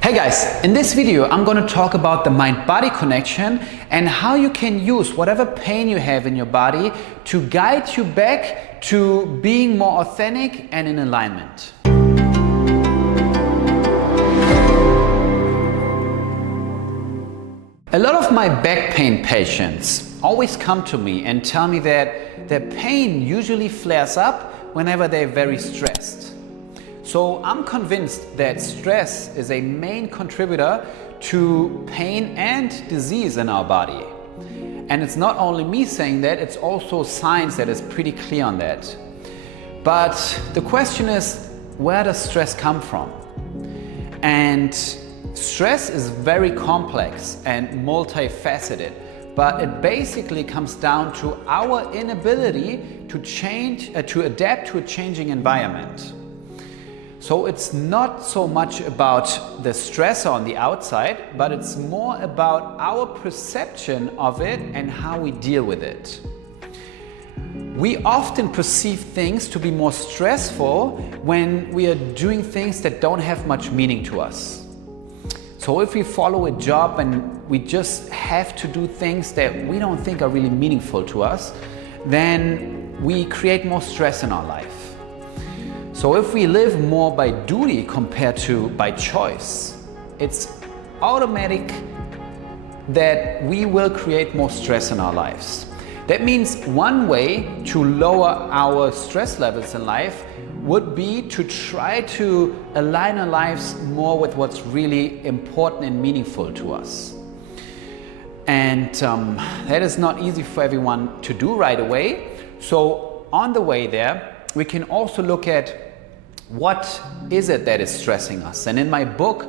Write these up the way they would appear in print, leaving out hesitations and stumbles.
Hey guys, in this video I'm going to talk about the mind-body connection and how you can use whatever pain you have in your body to guide you back to being more authentic and in alignment. A lot of my back pain patients always come to me and tell me that their pain usually flares up whenever they're very stressed. So I'm convinced that stress is a main contributor to pain and disease in our body. And it's not only me saying that, it's also science that is pretty clear on that. But the question is, where does stress come from? And stress is very complex and multifaceted, but it basically comes down to our inability to adapt to a changing environment. So it's not so much about the stressor on the outside, but it's more about our perception of it and how we deal with it. We often perceive things to be more stressful when we are doing things that don't have much meaning to us. So if we follow a job and we just have to do things that we don't think are really meaningful to us, then we create more stress in our life. So if we live more by duty compared to by choice, it's automatic that we will create more stress in our lives. That means one way to lower our stress levels in life would be to try to align our lives more with what's really important and meaningful to us. And that is not easy for everyone to do right away. So on the way there, we can also look at what is it that is stressing us. And in my book,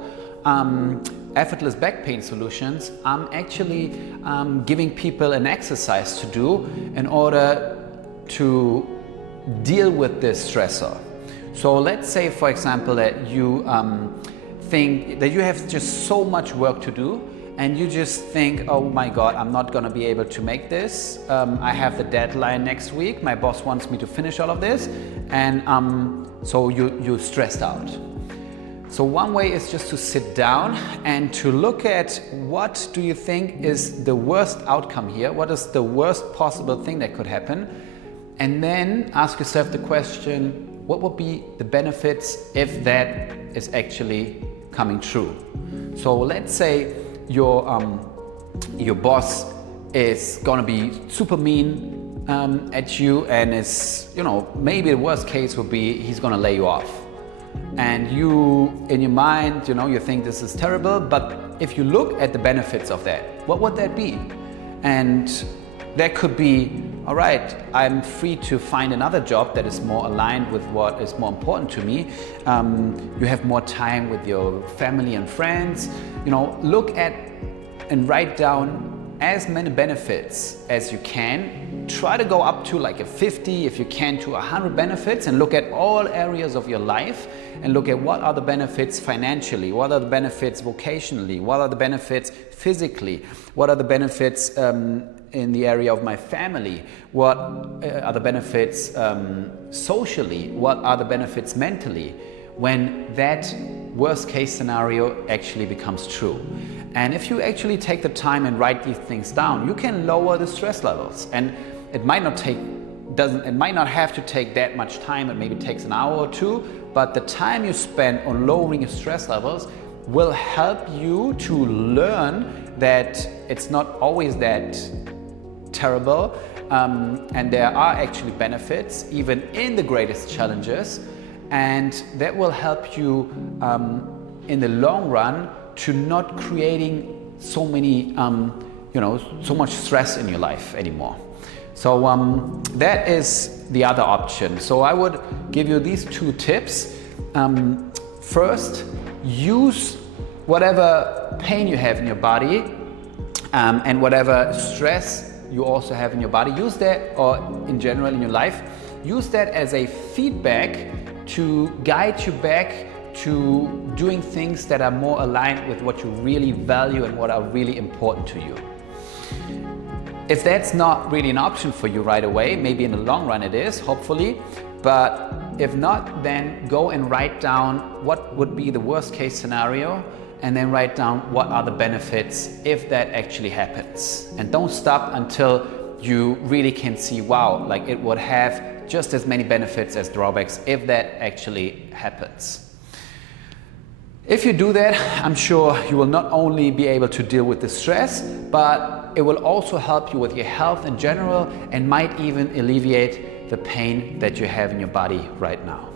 Effortless Back Pain Solutions, I'm actually giving people an exercise to do in order to deal with this stressor. So let's say, for example, that you think that you have just so much work to do and you just think, oh my God, I'm not gonna be able to make this. I have the deadline next week. My boss wants me to finish all of this. And so you're stressed out. So one way is just to sit down and to look at what do you think is the worst outcome here? What is the worst possible thing that could happen? And then ask yourself the question, what would be the benefits if that is actually coming true? So let's say your boss is gonna be super mean at you, and is, maybe the worst case would be he's gonna lay you off. And you, in your mind, you think this is terrible, but if you look at the benefits of that, what would that be? And that could be, all right, I'm free to find another job that is more aligned with what is more important to me. You have more time with your family and friends. Look at and write down as many benefits as you can. Try to go up to like a 50, if you can, to 100 benefits, and look at all areas of your life and look at what are the benefits financially, what are the benefits vocationally, what are the benefits physically, what are the benefits in the area of my family, what are the benefits socially, what are the benefits mentally, when that worst case scenario actually becomes true. And if you actually take the time and write these things down, you can lower the stress levels. And it might not have to take that much time. It maybe takes an hour or two, but the time you spend on lowering your stress levels will help you to learn that it's not always that terrible, and there are actually benefits even in the greatest challenges, and that will help you in the long run to not creating so many so much stress in your life anymore. So that is the other option. So I would give you these two tips. First, use whatever pain you have in your body and whatever stress you also have in your body. Use that, or in general in your life, use that as a feedback to guide you back to doing things that are more aligned with what you really value and what are really important to you. If that's not really an option for you right away, maybe in the long run it is, hopefully, but if not, then go and write down what would be the worst case scenario and then write down what are the benefits if that actually happens. And don't stop until you really can see, wow, like it would have just as many benefits as drawbacks if that actually happens. If you do that, I'm sure you will not only be able to deal with the stress, but it will also help you with your health in general and might even alleviate the pain that you have in your body right now.